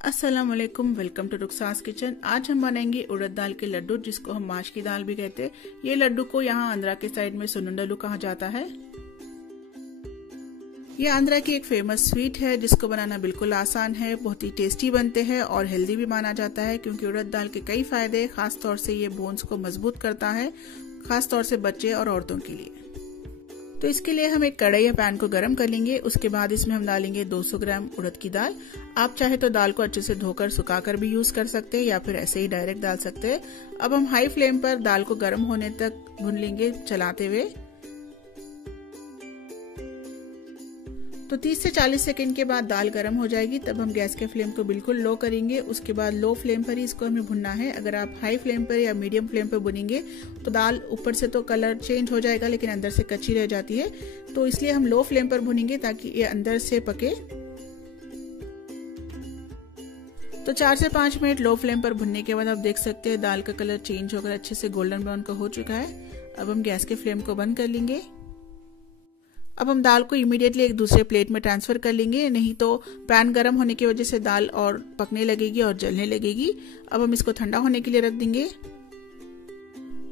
अस्सलाम वालेकुम, welcome to रुखसास kitchen. आज हम बनाएंगे उड़द दाल के लड्डू, जिसको हम माश की दाल भी कहते हैं। ये लड्डू को यहाँ आंध्रा के साइड में सुनुंडलू कहा जाता है। ये आंध्रा की एक फेमस स्वीट है, जिसको बनाना बिल्कुल आसान है, बहुत ही टेस्टी बनते हैं और हेल्दी भी माना जाता है, क्योंकि उड़द दाल के कई फायदे, खास तौर से ये बोन्स को मजबूत करता है, खास तौर से बच्चे और औरतों के लिए। तो इसके लिए हम एक कढ़ाई या पैन को गर्म कर लेंगे। उसके बाद इसमें हम डालेंगे 200 ग्राम उड़द की दाल। आप चाहे तो दाल को अच्छे से धोकर सुखाकर भी यूज कर सकते हैं, या फिर ऐसे ही डायरेक्ट डाल सकते हैं। अब हम हाई फ्लेम पर दाल को गर्म होने तक भून लेंगे चलाते हुए। तो 30 से 40 सेकंड के बाद दाल गर्म हो जाएगी, तब हम गैस के फ्लेम को बिल्कुल लो करेंगे। उसके बाद लो फ्लेम पर ही इसको हमें भुनना है। अगर आप हाई फ्लेम पर या मीडियम फ्लेम पर भुनेंगे तो दाल ऊपर से तो कलर चेंज हो जाएगा, लेकिन अंदर से कच्ची रह जाती है। तो इसलिए हम लो फ्लेम पर भुनेंगे ताकि ये अंदर से पके। तो 4 से 5 मिनट लो फ्लेम पर भुनने के बाद आप देख सकते हैं दाल का कलर चेंज होकर अच्छे से गोल्डन ब्राउन का हो चुका है। अब हम गैस के फ्लेम को बंद कर लेंगे। अब हम दाल को इमीडिएटली एक दूसरे प्लेट में ट्रांसफर कर लेंगे, नहीं तो पैन गर्म होने की वजह से दाल और पकने लगेगी और जलने लगेगी। अब हम इसको ठंडा होने के लिए रख देंगे।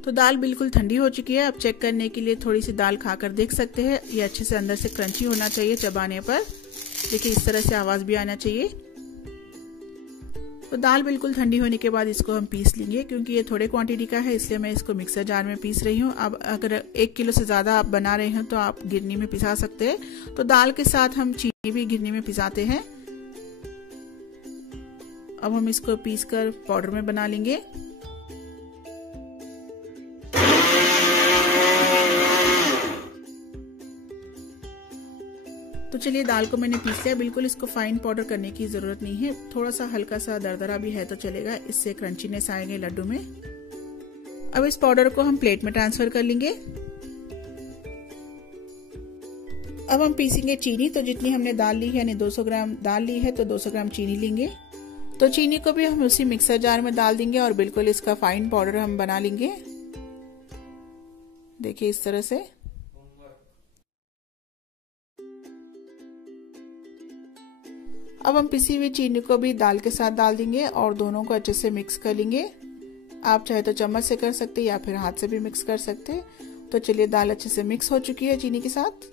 तो दाल बिल्कुल ठंडी हो चुकी है। अब चेक करने के लिए थोड़ी सी दाल खाकर देख सकते हैं। ये अच्छे से अंदर से क्रंची होना चाहिए चबाने पर। देखिए इस तरह से आवाज भी आना चाहिए। तो दाल बिल्कुल ठंडी होने के बाद इसको हम पीस लेंगे, क्योंकि ये थोड़े क्वांटिटी का है, इसलिए मैं इसको मिक्सर जार में पीस रही हूँ। अब अगर 1 किलो से ज्यादा आप बना रहे हैं तो आप गिरनी में पिसा सकते हैं। तो दाल के साथ हम चीनी भी गिरनी में पिसाते हैं। अब हम इसको पीस कर पाउडर में बना लेंगे। तो चलिए दाल को मैंने पीस लिया। बिल्कुल इसको फाइन पाउडर करने की जरूरत नहीं है, थोड़ा सा हल्का सा दरदरा भी है तो चलेगा, इससे क्रंचीनेस आएंगे लड्डू में। अब इस पाउडर को हम प्लेट में ट्रांसफर कर लेंगे। अब हम पीसेंगे चीनी। तो जितनी हमने दाल ली है, यानी 200 ग्राम दाल ली है, तो 200 ग्राम चीनी लेंगे। तो चीनी को भी हम उसी मिक्सर जार में डाल देंगे और बिल्कुल इसका फाइन पाउडर हम बना लेंगे। देखिए इस तरह से। अब हम पिसी हुई चीनी को भी दाल के साथ डाल देंगे और दोनों को अच्छे से मिक्स कर लेंगे। आप चाहे तो चम्मच से कर सकते हैं या फिर हाथ से भी मिक्स कर सकते हैं। तो चलिए दाल अच्छे से मिक्स हो चुकी है चीनी के साथ।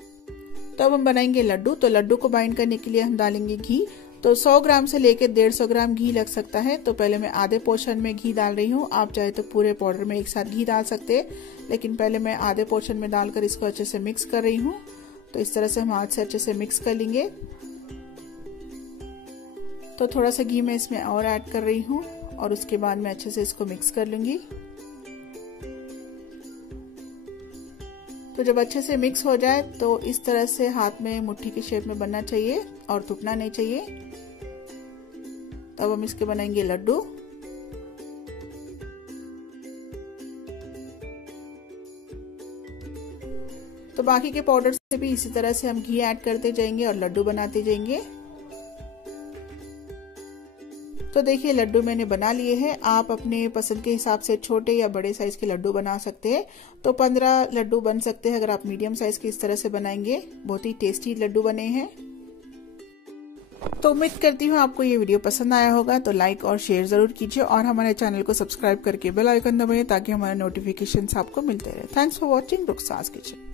तो अब हम बनाएंगे लड्डू। तो लड्डू को बाइंड करने के लिए हम डालेंगे घी। तो 100 ग्राम से लेकर 150 ग्राम घी लग सकता है। तो पहले मैं आधे पोर्शन में घी डाल रही हूँ। आप चाहे तो पूरे पाउडर में एक साथ घी डाल सकते हैं, लेकिन पहले मैं आधे पोर्शन में डालकर इसको अच्छे से मिक्स कर रही हूँ। तो इस तरह से हम हाथ से अच्छे से मिक्स कर लेंगे। तो थोड़ा सा घी मैं इसमें और ऐड कर रही हूँ और उसके बाद मैं अच्छे से इसको मिक्स कर लूंगी। तो जब अच्छे से मिक्स हो जाए तो इस तरह से हाथ में मुट्ठी की शेप में बनना चाहिए और थूकना नहीं चाहिए। तब हम इसके बनाएंगे लड्डू। तो बाकी के पाउडर से भी इसी तरह से हम घी ऐड करते जाएंगे और लड्डू बनाते जाएंगे। तो देखिए लड्डू मैंने बना लिए हैं। आप अपने पसंद के हिसाब से छोटे या बड़े साइज के लड्डू बना सकते हैं। तो 15 लड्डू बन सकते हैं अगर आप मीडियम साइज के इस तरह से बनाएंगे। बहुत ही टेस्टी लड्डू बने हैं। तो उम्मीद करती हूँ आपको ये वीडियो पसंद आया होगा। तो लाइक और शेयर जरूर कीजिए और हमारे चैनल को सब्सक्राइब करके बेल आइकन दबाइए, ताकि हमारे नोटिफिकेशन आपको मिलते रहे। थैंक्स फॉर वॉचिंग रुखसास किचन।